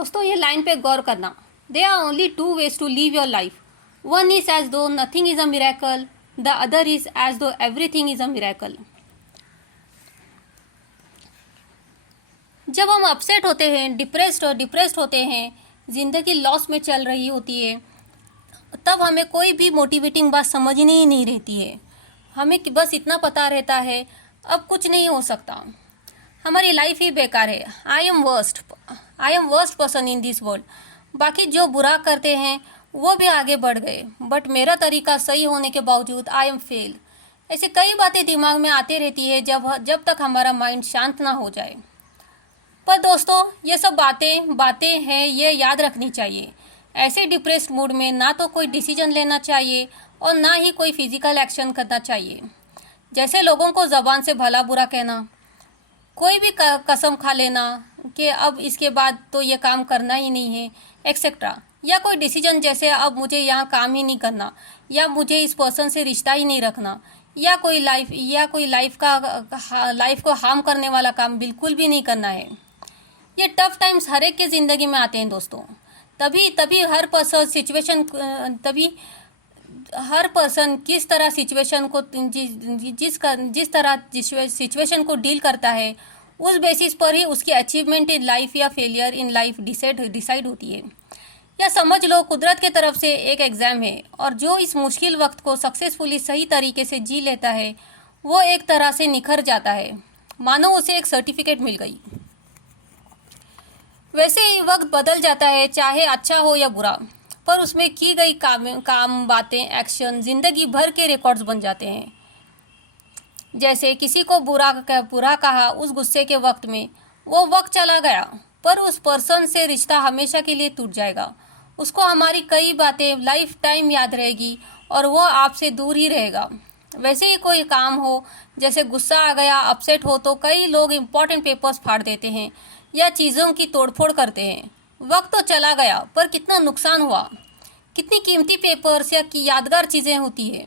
दोस्तों ये लाइन पे गौर करना। There are only two ways to live your life. One is as though nothing is a miracle, the other is as though everything is a miracle. जब हम upset होते हैं, depressed होते हैं, जिंदगी लॉस में चल रही होती है, तब हमें कोई भी मोटिवेटिंग बात समझनी ही नहीं रहती है। हमें बस इतना पता रहता है अब कुछ नहीं हो सकता, हमारी लाइफ ही बेकार है। I am worst person in this world. बाकी जो बुरा करते हैं वो भी आगे बढ़ गए, बट मेरा तरीका सही होने के बावजूद आई एम फेल। ऐसे कई बातें दिमाग में आती रहती है जब तक हमारा माइंड शांत ना हो जाए। पर दोस्तों ये सब बातें हैं, ये याद रखनी चाहिए। ऐसे डिप्रेस्ड मूड में ना तो कोई डिसीजन लेना चाहिए और ना ही कोई फिजिकल एक्शन करना चाहिए, जैसे लोगों को ज़बान से भला बुरा कहना, कोई भी कसम खा लेना कि अब इसके बाद तो ये काम करना ही नहीं है एक्सेट्रा, या कोई डिसीजन जैसे अब मुझे यहाँ काम ही नहीं करना, या मुझे इस पर्सन से रिश्ता ही नहीं रखना, या कोई लाइफ को हार्म करने वाला काम बिल्कुल भी नहीं करना है। ये टफ टाइम्स हर एक के ज़िंदगी में आते हैं दोस्तों। तभी हर पर्सन किस तरह सिचुएशन को जिस तरह सिचुएशन को डील करता है, उस बेसिस पर ही उसकी अचीवमेंट इन लाइफ या फेलियर इन लाइफ डिसाइड होती है। या समझ लो कुदरत के तरफ से एक एग्ज़ाम है, और जो इस मुश्किल वक्त को सक्सेसफुली सही तरीके से जी लेता है वो एक तरह से निखर जाता है, मानो उसे एक सर्टिफिकेट मिल गई। वैसे ही वक्त बदल जाता है, चाहे अच्छा हो या बुरा, पर उसमें की गई काम बातें, एक्शन जिंदगी भर के रिकॉर्ड्स बन जाते हैं। जैसे किसी को बुरा कहा उस गुस्से के वक्त में, वो वक्त चला गया, पर उस पर्सन से रिश्ता हमेशा के लिए टूट जाएगा। उसको हमारी कई बातें लाइफ टाइम याद रहेगी और वो आपसे दूर ही रहेगा। वैसे ही कोई काम हो, जैसे गुस्सा आ गया, अपसेट हो, तो कई लोग इम्पोर्टेंट पेपर्स फाड़ देते हैं या चीज़ों की तोड़फोड़ करते हैं। वक्त तो चला गया, पर कितना नुकसान हुआ, कितनी कीमती पेपर्स या यादगार चीज़ें होती है।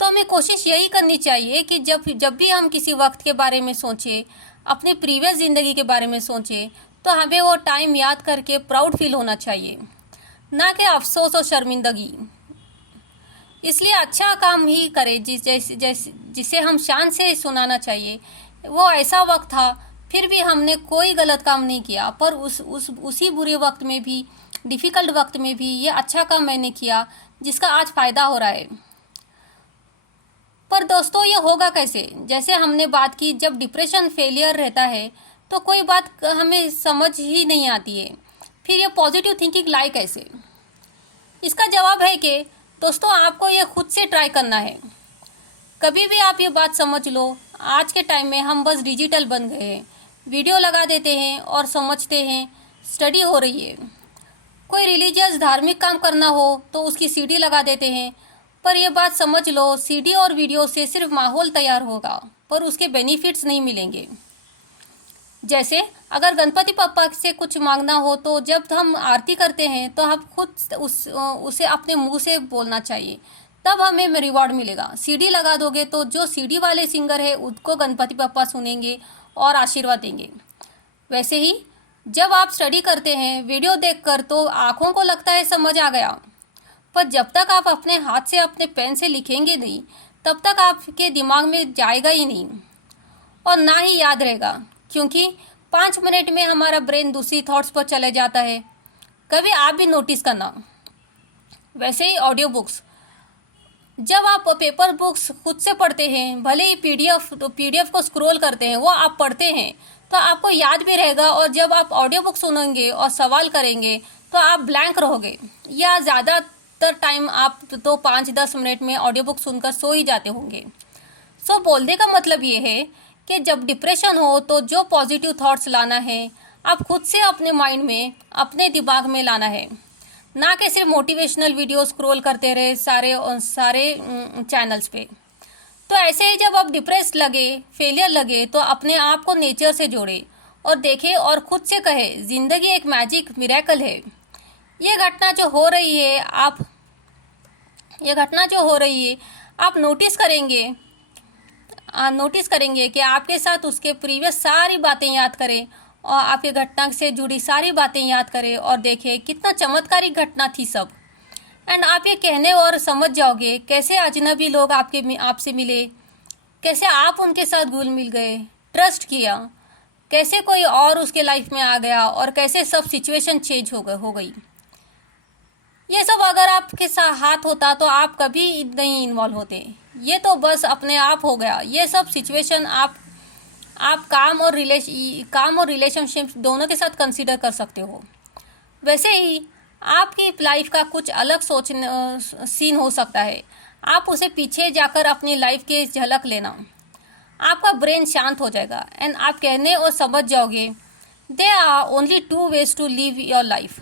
तो हमें कोशिश यही करनी चाहिए कि जब भी हम किसी वक्त के बारे में सोचें, अपने प्रीवियस ज़िंदगी के बारे में सोचें, तो हमें वो टाइम याद करके प्राउड फील होना चाहिए, ना कि अफसोस और शर्मिंदगी। इसलिए अच्छा काम ही करें जिसे हम शान से सुनाना चाहिए। वो ऐसा वक्त था, फिर भी हमने कोई गलत काम नहीं किया, पर उसी बुरे वक्त में भी, डिफ़िकल्ट वक्त में भी ये अच्छा काम मैंने किया जिसका आज फ़ायदा हो रहा है। पर दोस्तों ये होगा कैसे? जैसे हमने बात की, जब डिप्रेशन फेलियर रहता है तो कोई बात हमें समझ ही नहीं आती है, फिर ये पॉजिटिव थिंकिंग लाई कैसे? इसका जवाब है कि दोस्तों आपको ये खुद से ट्राई करना है। कभी भी आप ये बात समझ लो, आज के टाइम में हम बस डिजिटल बन गए हैं, वीडियो लगा देते हैं और समझते हैं स्टडी हो रही है। कोई रिलीजियस धार्मिक काम करना हो तो उसकी सीडी लगा देते हैं, पर यह बात समझ लो, सीडी और वीडियो से सिर्फ माहौल तैयार होगा, पर उसके बेनिफिट्स नहीं मिलेंगे। जैसे अगर गणपति पप्पा से कुछ मांगना हो तो जब हम आरती करते हैं तो हम खुद उसे अपने मुंह से बोलना चाहिए, तब हमें रिवॉर्ड मिलेगा। सीडी लगा दोगे तो जो सीडी वाले सिंगर है उनको गणपति पप्पा सुनेंगे और आशीर्वाद देंगे। वैसे ही जब आप स्टडी करते हैं वीडियो देखकर, तो आँखों को लगता है समझ आ गया, पर जब तक आप अपने हाथ से अपने पेन से लिखेंगे नहीं, तब तक आपके दिमाग में जाएगा ही नहीं और ना ही याद रहेगा, क्योंकि 5 मिनट में हमारा ब्रेन दूसरी थॉट्स पर चले जाता है। कभी आप भी नोटिस करना। वैसे ही ऑडियो बुक्स, जब आप पेपर बुक्स खुद से पढ़ते हैं, भले ही पीडीएफ को स्क्रॉल करते हैं, वो आप पढ़ते हैं तो आपको याद भी रहेगा, और जब आप ऑडियो बुक सुनेंगे और सवाल करेंगे तो आप ब्लैंक रहोगे, या ज़्यादातर टाइम आप तो 5-10 मिनट में ऑडियो बुक सुनकर सो ही जाते होंगे। सो बोलने का मतलब ये है कि जब डिप्रेशन हो तो जो पॉजिटिव थॉट्स लाना है, आप खुद से अपने माइंड में, अपने दिमाग में लाना है, ना कि सिर्फ मोटिवेशनल वीडियो स्क्रॉल करते रहे सारे चैनल्स पे। तो ऐसे ही जब आप डिप्रेस लगे, फेलियर लगे, तो अपने आप को नेचर से जोड़े और देखें और खुद से कहे, ज़िंदगी एक मैजिक मिरेकल है। ये घटना जो हो रही है आप नोटिस करेंगे कि आपके साथ उसके प्रीवियस सारी बातें याद करें और आपके घटना से जुड़ी सारी बातें याद करें और देखें कितना चमत्कारिक घटना थी सब। एंड आप ये कहने और समझ जाओगे कैसे अजनबी लोग आपसे मिले, कैसे आप उनके साथ घुल मिल गए, ट्रस्ट किया, कैसे कोई और उसके लाइफ में आ गया और कैसे सब सिचुएशन चेंज हो गई। ये सब अगर आपके हाथ होता तो आप कभी नहीं इन्वॉल्व होते। ये तो बस अपने आप हो गया। ये सब सिचुएशन आप काम और रिलेशनशिप दोनों के साथ कंसीडर कर सकते हो। वैसे ही आपकी लाइफ का कुछ अलग सीन हो सकता है। आप उसे पीछे जाकर अपनी लाइफ की झलक लेना, आपका ब्रेन शांत हो जाएगा एंड आप कहने और समझ जाओगे there are only two ways to live your life.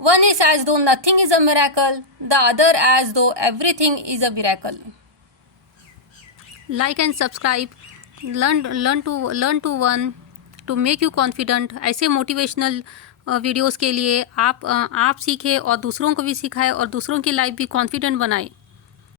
One is as though nothing is a miracle, the other as though everything is a miracle. Like and subscribe, learn to one to make you confident. ऐसे motivational videos के लिए आप सीखें और दूसरों को भी सिखाएं और दूसरों की लाइफ भी कॉन्फिडेंट बनाएं।